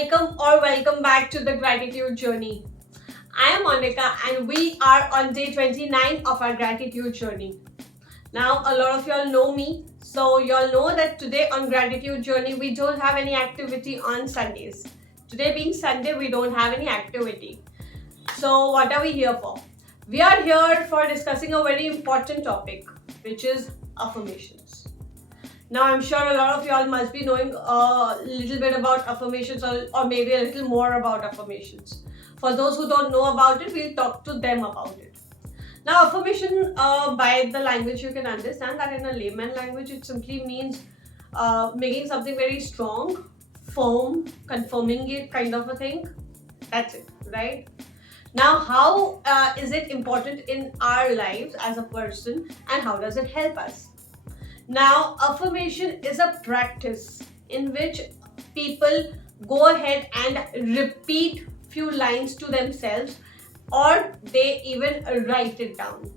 Welcome back to the gratitude journey. I am Monica and we are on day 29 of our gratitude journey. Now, a lot of y'all know me, so y'all know that today on gratitude journey we don't have any activity on Sundays. Today being Sunday, we don't have any activity. So, what are we here for? We are here for discussing a very important topic, which is affirmations. Now, I'm sure a lot of y'all must be knowing a little bit about affirmations or maybe a little more about affirmations. For those who don't know about it, we'll talk to them about it. Now, affirmation, by the language, you can understand that in a layman language, it simply means making something very strong, firm, confirming it, kind of a thing. That's it, right? Now, how is it important in our lives as a person and how does it help us? Now, affirmation is a practice in which people go ahead and repeat few lines to themselves or they even write it down.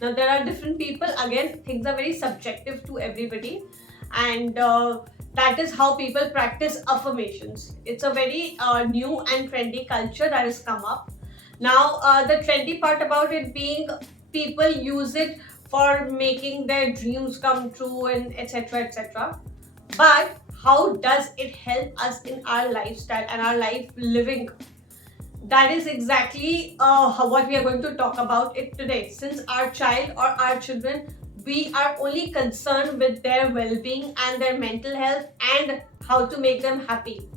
Now, there are different people, again, things are very subjective to everybody, and that is how people practice affirmations. It's a very new and trendy culture that has come up. Now, the trendy part about it being people use it for making their dreams come true and etc. etc. But how does it help us in our lifestyle and our life living? That is exactly what we are going to talk about it today. Since our child or our children, we are only concerned with their well-being and their mental health and how to make them happy.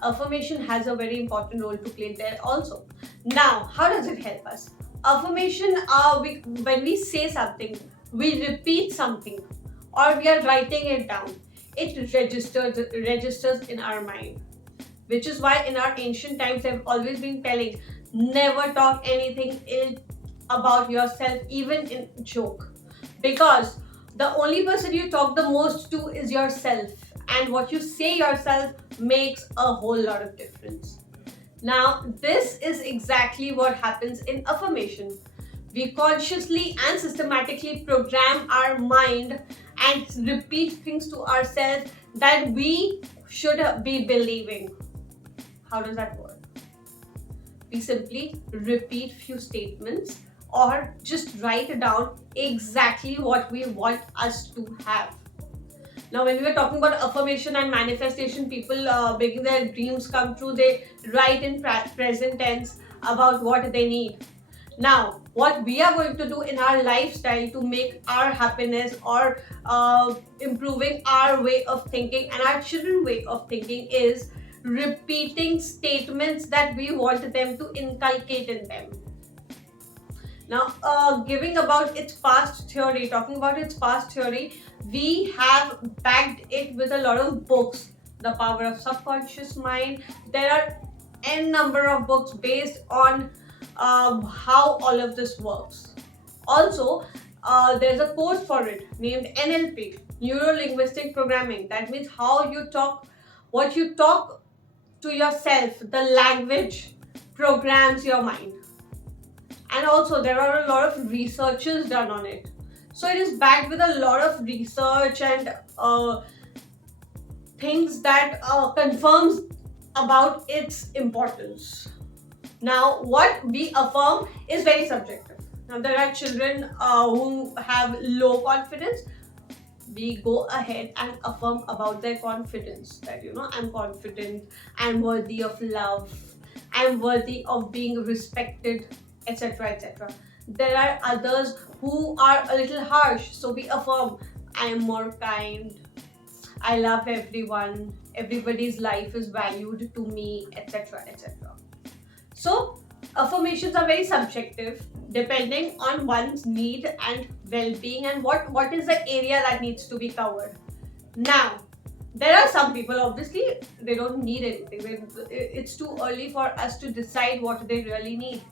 Affirmation has a very important role to play there also. Now, how does it help us? Affirmation, when we say something, we repeat something or we are writing it down, it registers in our mind. Which is why in our ancient times they've always been telling, never talk anything ill about yourself, even in joke. Because the only person you talk the most to is yourself. And what you say yourself makes a whole lot of difference. Now, this is exactly what happens in affirmation. We consciously and systematically program our mind and repeat things to ourselves that we should be believing. How does that work? We simply repeat few statements or just write down exactly what we want us to have. Now, when we were talking about affirmation and manifestation, people making their dreams come true, they write in present tense about what they need. Now, what we are going to do in our lifestyle to make our happiness or improving our way of thinking and our children's way of thinking is repeating statements that we want them to inculcate in them. Now, talking about its past theory, we have backed it with a lot of books. The Power of Subconscious Mind. There are n number of books based on how all of this works. Also, there's a course for it named NLP, Neuro Linguistic Programming. That means how you talk, what you talk to yourself, the language programs your mind. And also there are a lot of researches done on it. So it is backed with a lot of research and things that confirms about its importance. Now, what we affirm is very subjective. Now, there are children who have low confidence. We go ahead and affirm about their confidence that, I'm confident, I'm worthy of love, I'm worthy of being respected, etc. etc. There are others who are a little harsh, so we affirm, I am more kind, I love everyone, everybody's life is valued to me, etc. etc. So, affirmations are very subjective depending on one's need and well-being and what is the area that needs to be covered. Now, there are some people, obviously, they don't need anything. It's too early for us to decide what they really need.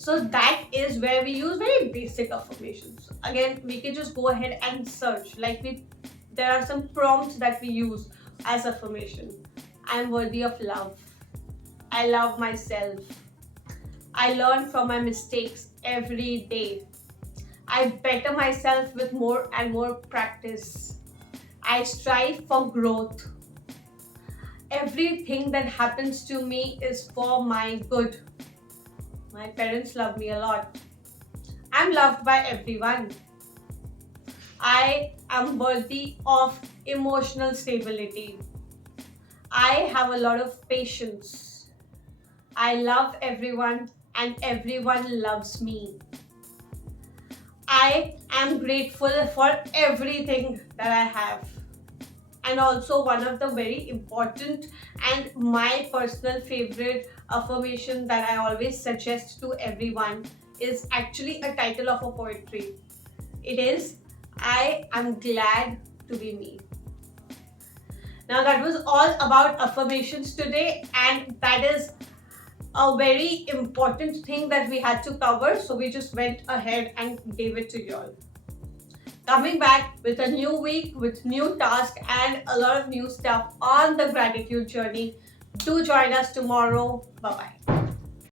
So that is where we use very basic affirmations. Again, we can just go ahead and search. There are some prompts that we use as affirmation. I'm worthy of love. I love myself. I learn from my mistakes every day. I better myself with more and more practice. I strive for growth. everything that happens to me is for my good. My parents love me a lot. I'm loved by everyone. I am worthy of emotional stability. I have a lot of patience. I love everyone and everyone loves me. I am grateful for everything that I have. And also, one of the very important and my personal favorite affirmation that I always suggest to everyone is actually a title of a poetry. It is, I am glad to be me. Now, that was all about affirmations today, and that is a very important thing that we had to cover. So, we just went ahead and gave it to you all. Coming back with a new week, with new tasks and a lot of new stuff on the gratitude journey. Do join us tomorrow. Bye bye.